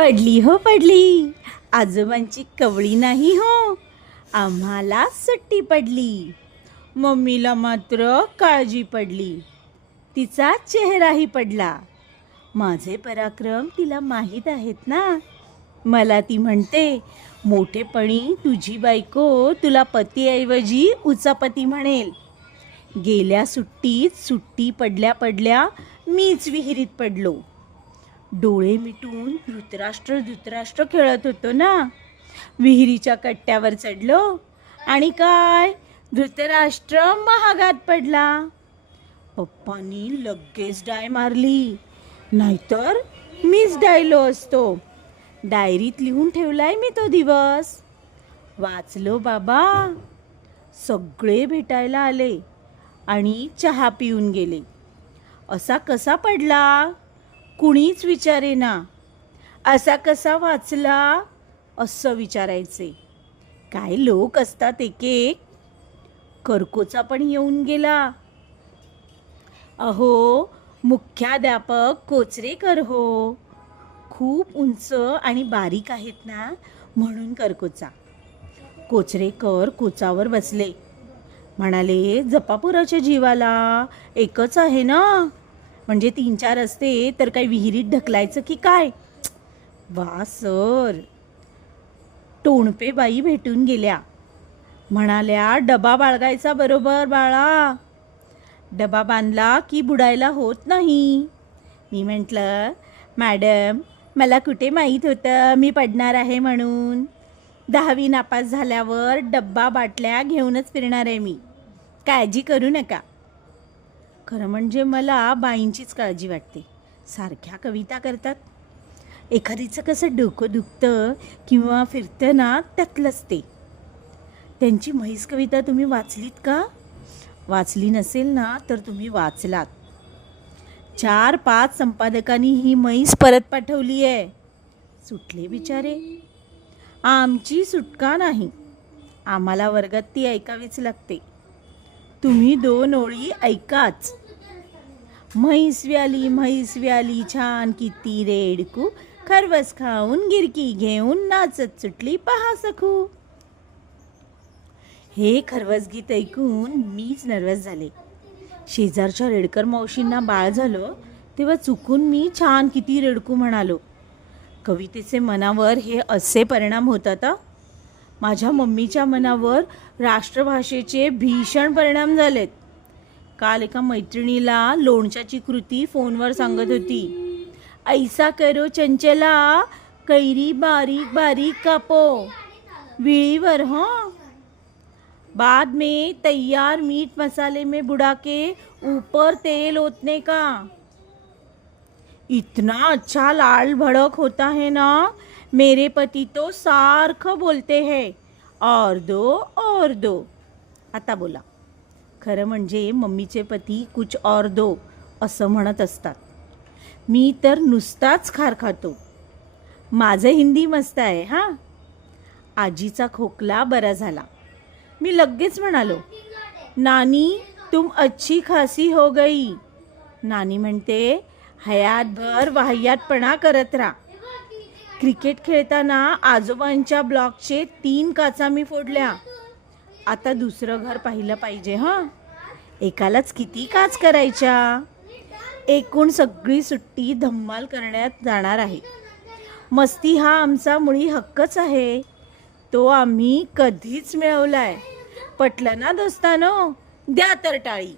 पडली हो पडली, आजोबांची कवळी नाही हो, आम्हाला सुट्टी पडली. मम्मीला मात्र काळजी पडली, तिचा चेहराही पडला. माझे पराक्रम तिला माहीत आहेत ना. मला ती म्हणते, मोठेपणी तुझी बायको तुला पतीऐवजी उचापती म्हणेल. गेल्या सुट्टीत सुट्टी पडल्या पडल्या मीच विहिरीत पडलो. डोळे मिटून धृतराष्ट्र खेळत होतो ना. विहिरीच्या कट्ट्यावर चढलो आणि काय, धृतराष्ट्र महागात पडला. पप्पांनी लगेच डाय मारली, नाहीतर मीच डायलो असतो. डायरीत लिहून ठेवलाय मी तो दिवस. वाचलो बाबा. सगळे भेटायला आले आणि चहा पिऊन गेले. असा कसा पडला कुणीच विचारेना. असा कसा वाचला असं विचारायचे. काय लोक असतात एक एक. कर्कोचा पण येऊन गेला. अहो, मुख्याध्यापक कोचरेकर हो. खूप उंच आणि बारीक आहेत ना, म्हणून कर्कोचा. कोचरेकर कोचावर बसले. म्हणाले, जपापुराच्या जीवाला एकच आहे ना, म्हणजे 3-4 असते तर काही विहिरीत ढकलायचं की काय. वा सर. टोणपे बाई भेटून गेल्या. म्हणाल्या, डबा बाळगायचा बरोबर बाळा. डबा बांधला की बुडायला होत नाही. मी म्हटलं, मॅडम मला कुठे माहीत होतं मी पडणार आहे म्हणून. 10वी नापास झाल्यावर डब्बा बाटल्या घेऊनच फिरणार आहे मी, काळजी करू नका. खरं म्हणजे मला बाईंचीच काळजी वाटते. सारख्या कविता करतात. एखादीचं कसं डोकं दुखतं किंवा फिरतं ना, त्यातलंच ते. त्यांची म्हैस कविता तुम्ही वाचलीत का? वाचली नसेल ना तर तुम्ही वाचलात. 4-5 संपादकांनी ही म्हैस परत पाठवली आहे. सुटले बिचारे. आमची सुटका नाही. आम्हाला वर्गात ती ऐकावीच लागते. तुम्ही 2 ओळी ऐकाच. म्हैस व्याली छान किती रेडकू, खरवस खाऊन गिरकी घेऊन नाचत सुटली पहा सखू. हे खरवस गीत ऐकून मीच नर्वस झाले. शेजारच्या रेडकर मावशींना बाळ झालं तेव्हा चुकून मी छान किती रेडकू म्हणालो. कवितेचे मनावर हे असे परिणाम होतात. माझ्या मम्मीच्या मनावर राष्ट्रभाषेचे भीषण परिणाम झालेत. काल एका मैत्रिणीला लोणच्याची कृती फोनवर सांगत होती. ऐसा करो चंचला, कैरी बारीक बारीक कापो, विळीवर हं. बाद में तैयार मीठ मसाले में बुड़ा के ऊपर तेल ओतने का. इतना अच्छा लाल भड़क होता है ना. मेरे पति तो सारखं बोलते हैं, और दो. आता बोला. खरं म्हणजे मम्मीचे पती कुछ और दो असं म्हणत असतात. मी तर नुसताच खार खातो. माझं हिंदी मस्त आहे हां. आजीचा खोकला बरा झाला. मी लगेच म्हणालो, नानी तुम अच्छी खासी हो गई. नानी म्हणते, हयातभर वाह्यातपणा करत राहा. क्रिकेट खेळताना आजोबांच्या ब्लॉकचे 3 काचा मी फोडल्या. आता दुसरं घर पाहिलं पाहिजे हां. एकालाच किती काच करायच्या. एकूण सगळी सुट्टी धम्माल करण्यात जाणार आहे. मस्ती हा आमचा मुळी हक्कच आहे. तो आम्ही कधीच मिळवलाय. पटलं ना दोस्तानो? द्या तर टाळी.